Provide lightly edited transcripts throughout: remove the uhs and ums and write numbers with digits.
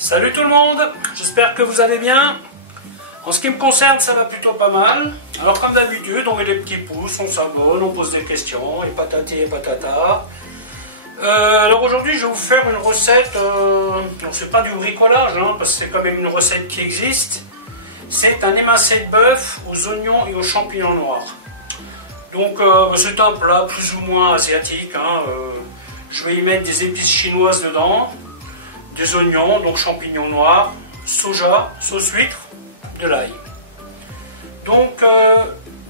Salut tout le monde, j'espère que vous allez bien. En ce qui me concerne, ça va plutôt pas mal. Alors comme d'habitude, on met des petits pouces, on s'abonne, on pose des questions, et patati et patata. Alors aujourd'hui, je vais vous faire une recette, c'est pas du bricolage, parce que c'est quand même une recette qui existe. C'est un émincé de bœuf aux oignons et aux champignons noirs. Donc c'est un plat plus ou moins asiatique. Je vais y mettre des épices chinoises dedans, des oignons, donc champignons noirs, soja, sauce huître, de l'ail. Donc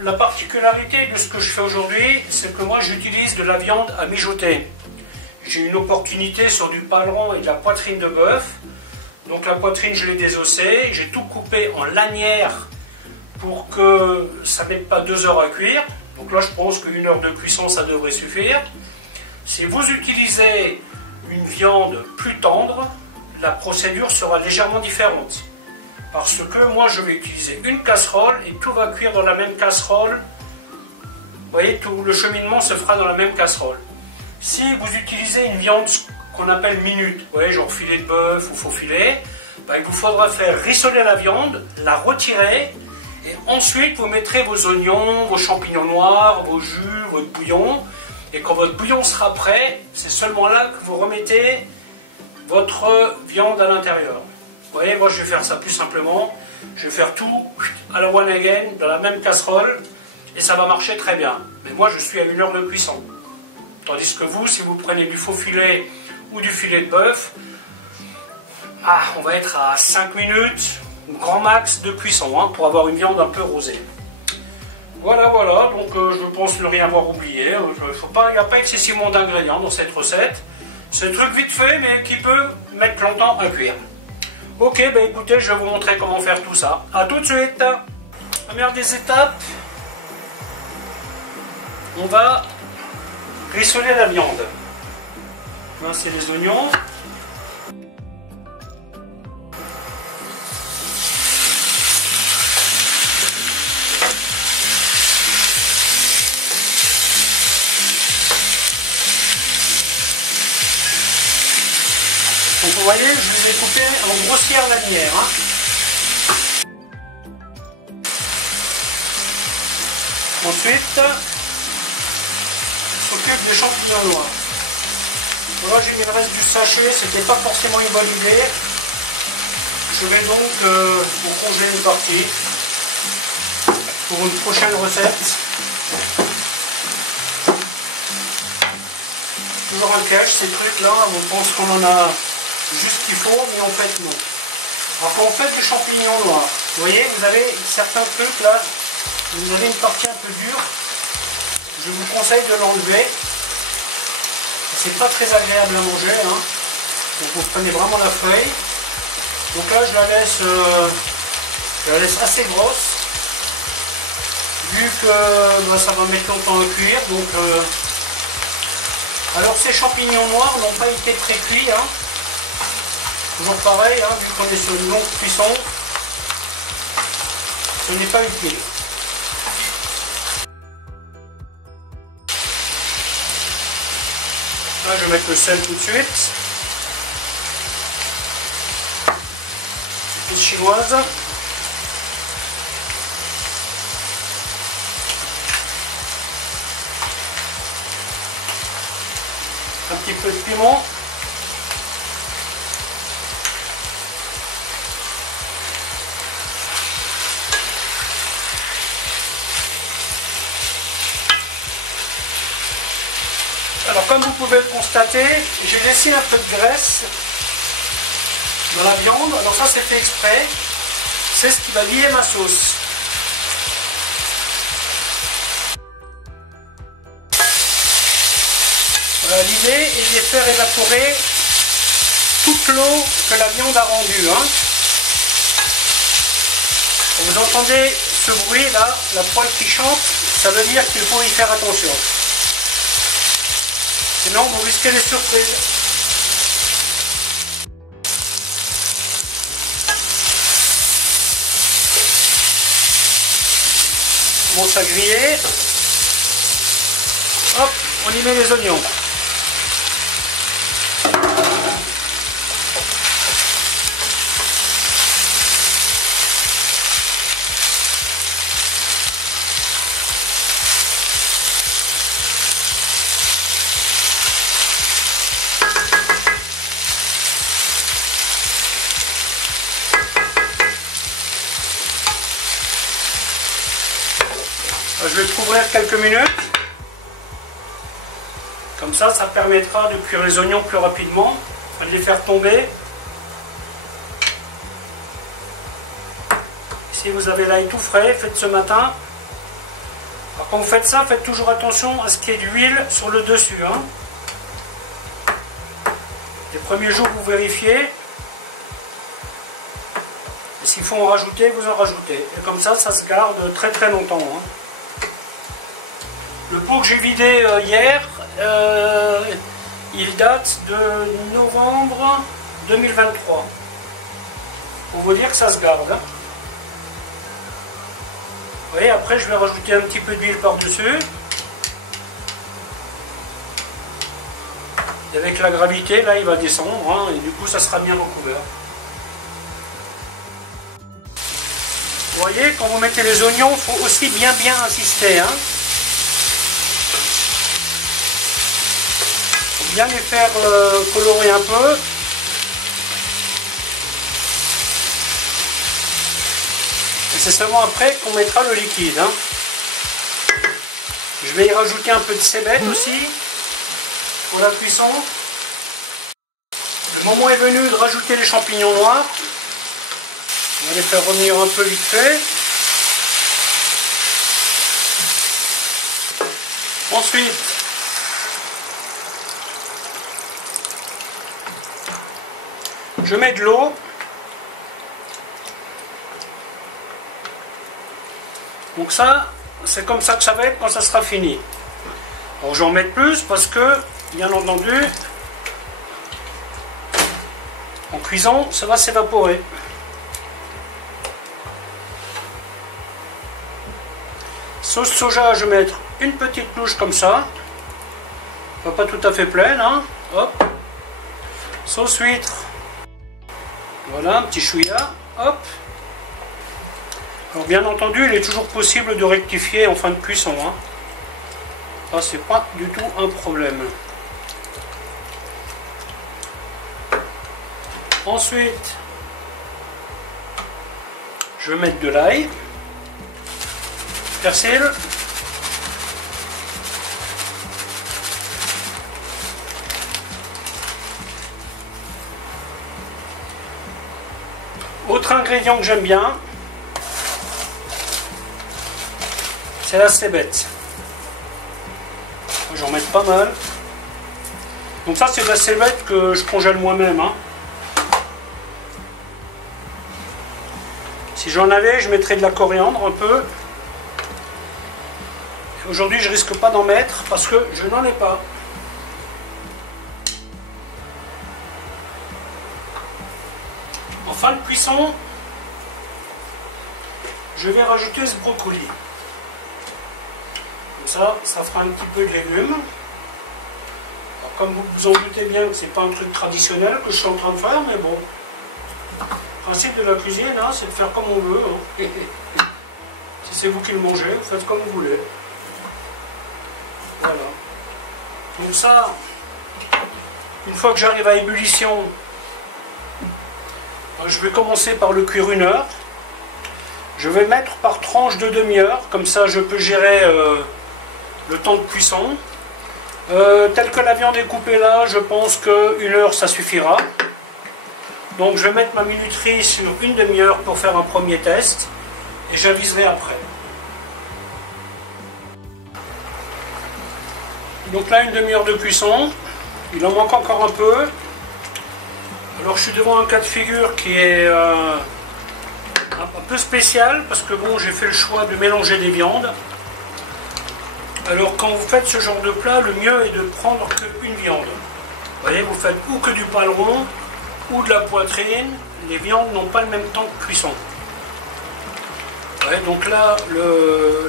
la particularité de ce que je fais aujourd'hui, c'est que moi j'utilise de la viande à mijoter. J'ai une opportunité sur du paleron et de la poitrine de bœuf. Donc la poitrine, je l'ai désossée, j'ai tout coupé en lanières pour que ça ne mette pas 2 heures à cuire. Donc là, je pense qu'une heure de cuisson, ça devrait suffire. Si vous utilisez une viande plus tendre, la procédure sera légèrement différente. Parce que moi, je vais utiliser une casserole et tout va cuire dans la même casserole. Vous voyez, tout le cheminement se fera dans la même casserole. Si vous utilisez une viande qu'on appelle minute, vous voyez, genre filet de bœuf ou faux filet, il vous faudra faire rissoler la viande, la retirer, et ensuite vous mettrez vos oignons, vos champignons noirs, vos jus, votre bouillon, et quand votre bouillon sera prêt, c'est seulement là que vous remettez votre viande à l'intérieur. Vous voyez, moi je vais faire ça plus simplement, je vais faire tout à la one again, dans la même casserole, et ça va marcher très bien. Mais moi je suis à 1 heure de cuisson. Tandis que vous, si vous prenez du faux filet ou du filet de bœuf, on va être à 5 minutes, grand max de cuisson, pour avoir une viande un peu rosée. Voilà, donc je pense ne rien avoir oublié. Il n'y a pas excessivement d'ingrédients dans cette recette. C'est un truc vite fait, mais qui peut mettre longtemps à cuire. Ok, écoutez, je vais vous montrer comment faire tout ça. A tout de suite. Première des étapes, on va rissoler la viande. Là, c'est les oignons. Donc vous voyez, je les ai coupés en grossière lanière. Ensuite, s'occupe des champignons noirs. Voilà, j'ai mis le reste du sachet, c'était pas forcément une bonne idée. Je vais donc vous congeler une partie pour une prochaine recette. Toujours un cache, ces trucs là, on pense qu'on en a juste qu'il faut, mais en fait non. Alors quand on fait des champignons noirs, vous voyez, vous avez certains trucs là, vous avez une partie un peu dure, je vous conseille de l'enlever. C'est pas très agréable à manger, donc vous prenez vraiment la feuille. Donc là je la laisse assez grosse, vu que ça va mettre longtemps à cuire. Donc alors ces champignons noirs n'ont pas été très cuits, toujours pareil, vu qu'on est sur une longue cuisson, ce n'est pas utile. Là, je vais mettre le sel tout de suite. Épices chinoises. Un petit peu de piment. Alors comme vous pouvez le constater, j'ai laissé un peu de graisse dans la viande. Alors ça c'est fait exprès, c'est ce qui va lier ma sauce. Voilà, l'idée est de faire évaporer toute l'eau que la viande a rendue. Vous entendez ce bruit là, la poêle qui chante, ça veut dire qu'il faut y faire attention. Sinon, vous risquez des surprises. On commence à griller. Hop, on y met les oignons. tourner quelques minutes. Comme ça, ça permettra de cuire les oignons plus rapidement, de les faire tomber. Si vous avez l'ail tout frais, faites ce matin. Alors, quand vous faites ça, faites toujours attention à ce qu'il y ait d'huile sur le dessus. Hein. Les premiers jours, vous vérifiez. S'il faut en rajouter, vous en rajoutez. Et comme ça, ça se garde très très longtemps. Hein. Le pot que j'ai vidé hier, il date de novembre 2023. Pour vous dire que ça se garde. Hein. Vous voyez, après je vais rajouter un petit peu d'huile par-dessus. Et avec la gravité, là il va descendre, hein, et du coup ça sera bien recouvert. Vous voyez, quand vous mettez les oignons, il faut aussi bien insister. Hein. Faut bien les faire colorer un peu. C'est seulement après qu'on mettra le liquide. Hein. Je vais y rajouter un peu de cébette aussi pour la cuisson. Le moment est venu de rajouter les champignons noirs. On va les faire revenir un peu vite fait. Ensuite, je mets de l'eau. Donc ça, c'est comme ça que ça va être quand ça sera fini. Alors je vais en mettre plus parce que, bien entendu, en cuisant, ça va s'évaporer. Sauce soja, je vais mettre une petite touche comme ça. Pas tout à fait pleine, hein. Hop. Sauce huître. Voilà, un petit chouïa. Hop. Alors bien entendu, il est toujours possible de rectifier en fin de cuisson. Hein. Ça, c'est pas du tout un problème. Ensuite, je vais mettre de l'ail, persil, autre ingrédient que j'aime bien, c'est la cébette. J'en mets pas mal. Donc ça, c'est de la cébette que je congèle moi-même. Hein. Si j'en avais, je mettrais de la coriandre un peu. Aujourd'hui, je risque pas d'en mettre parce que je n'en ai pas. En fin de cuisson, je vais rajouter ce brocoli. Ça fera un petit peu de légumes. Alors, comme vous vous en doutez bien que c'est pas un truc traditionnel que je suis en train de faire, mais bon. Le principe de la cuisine, hein, c'est de faire comme on veut. Hein. Si c'est vous qui le mangez, vous faites comme vous voulez. Voilà. Donc ça, une fois que j'arrive à ébullition, je vais commencer par le cuire 1 heure. Je vais mettre par tranche de demi-heure, comme ça je peux gérer le temps de cuisson. Tel que la viande est coupée là, je pense que 1 heure ça suffira. Donc je vais mettre ma minuterie sur une demi-heure pour faire un premier test et j'aviserai après. Donc là, une demi-heure de cuisson. Il en manque encore un peu. Alors je suis devant un cas de figure qui est un peu spécial parce que bon, j'ai fait le choix de mélanger des viandes. Alors quand vous faites ce genre de plat, le mieux est de prendre qu'une viande. Vous voyez, vous faites ou que du paleron ou de la poitrine. Les viandes n'ont pas le même temps de cuisson. Ouais, donc là,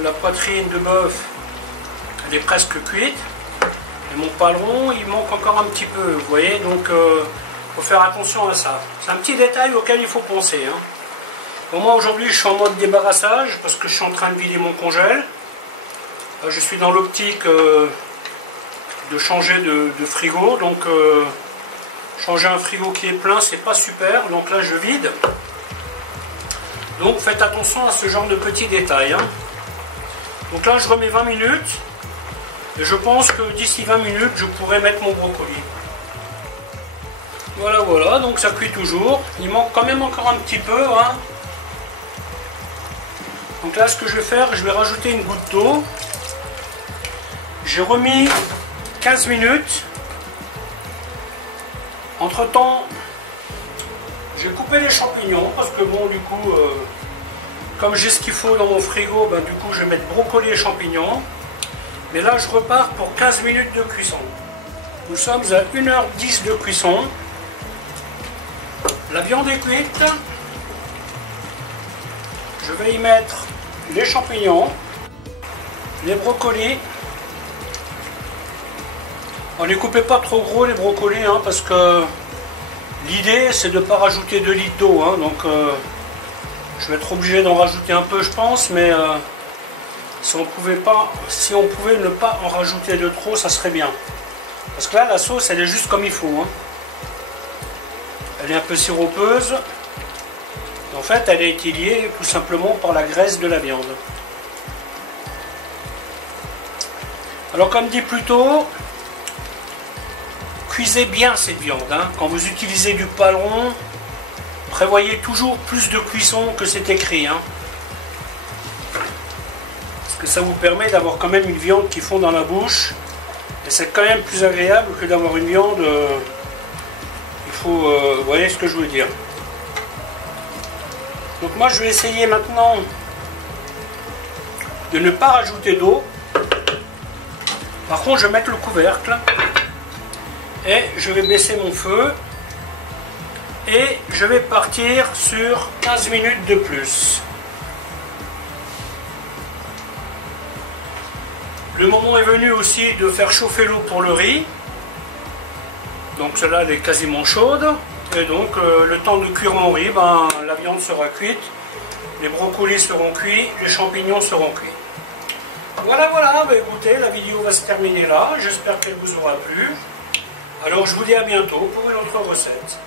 la poitrine de bœuf, elle est presque cuite. Et mon paleron, il manque encore un petit peu. Vous voyez, donc il faut faire attention à ça. C'est un petit détail auquel il faut penser. Hein. Bon, moi aujourd'hui, je suis en mode débarrassage parce que je suis en train de vider mon congèle. Je suis dans l'optique de changer de frigo. Donc changer un frigo qui est plein, c'est pas super. Donc là, je vide. Donc faites attention à ce genre de petits détails. Hein. Donc là je remets 20 minutes. Et je pense que d'ici 20 minutes je pourrai mettre mon brocoli. Voilà, donc ça cuit toujours. Il manque quand même encore un petit peu. Hein. Donc là ce que je vais faire, je vais rajouter une goutte d'eau. J'ai remis 15 minutes. Entre temps, j'ai coupé les champignons parce que bon, du coup, comme j'ai ce qu'il faut dans mon frigo, ben, du coup, je vais mettre brocoli et champignons. Mais là, je repars pour 15 minutes de cuisson. Nous sommes à 1h10 de cuisson. La viande est cuite. Je vais y mettre les champignons, les brocolis. On ne les coupez pas trop gros les brocolis hein, parce que l'idée c'est de ne pas rajouter 2 litres d'eau. Hein, donc je vais être obligé d'en rajouter un peu je pense, mais si on pouvait ne pas en rajouter de trop, ça serait bien. Parce que là la sauce elle est juste comme il faut. Hein. Elle est un peu siropeuse. En fait elle a été liée tout simplement par la graisse de la viande. Alors comme dit plus tôt, cuisez bien cette viande. Hein. Quand vous utilisez du paleron, prévoyez toujours plus de cuisson que c'est écrit. Hein. Parce que ça vous permet d'avoir quand même une viande qui fond dans la bouche. Et c'est quand même plus agréable que d'avoir une viande... vous voyez ce que je veux dire. Donc moi je vais essayer maintenant de ne pas rajouter d'eau. Par contre je vais mettre le couvercle. Et je vais baisser mon feu et je vais partir sur 15 minutes de plus. Le moment est venu aussi de faire chauffer l'eau pour le riz. Donc celle-là elle est quasiment chaude. Et donc le temps de cuire mon riz, ben, la viande sera cuite, les brocolis seront cuits, les champignons seront cuits. Voilà, ben, écoutez, la vidéo va se terminer là. J'espère qu'elle vous aura plu. Alors je vous dis à bientôt pour une autre recette.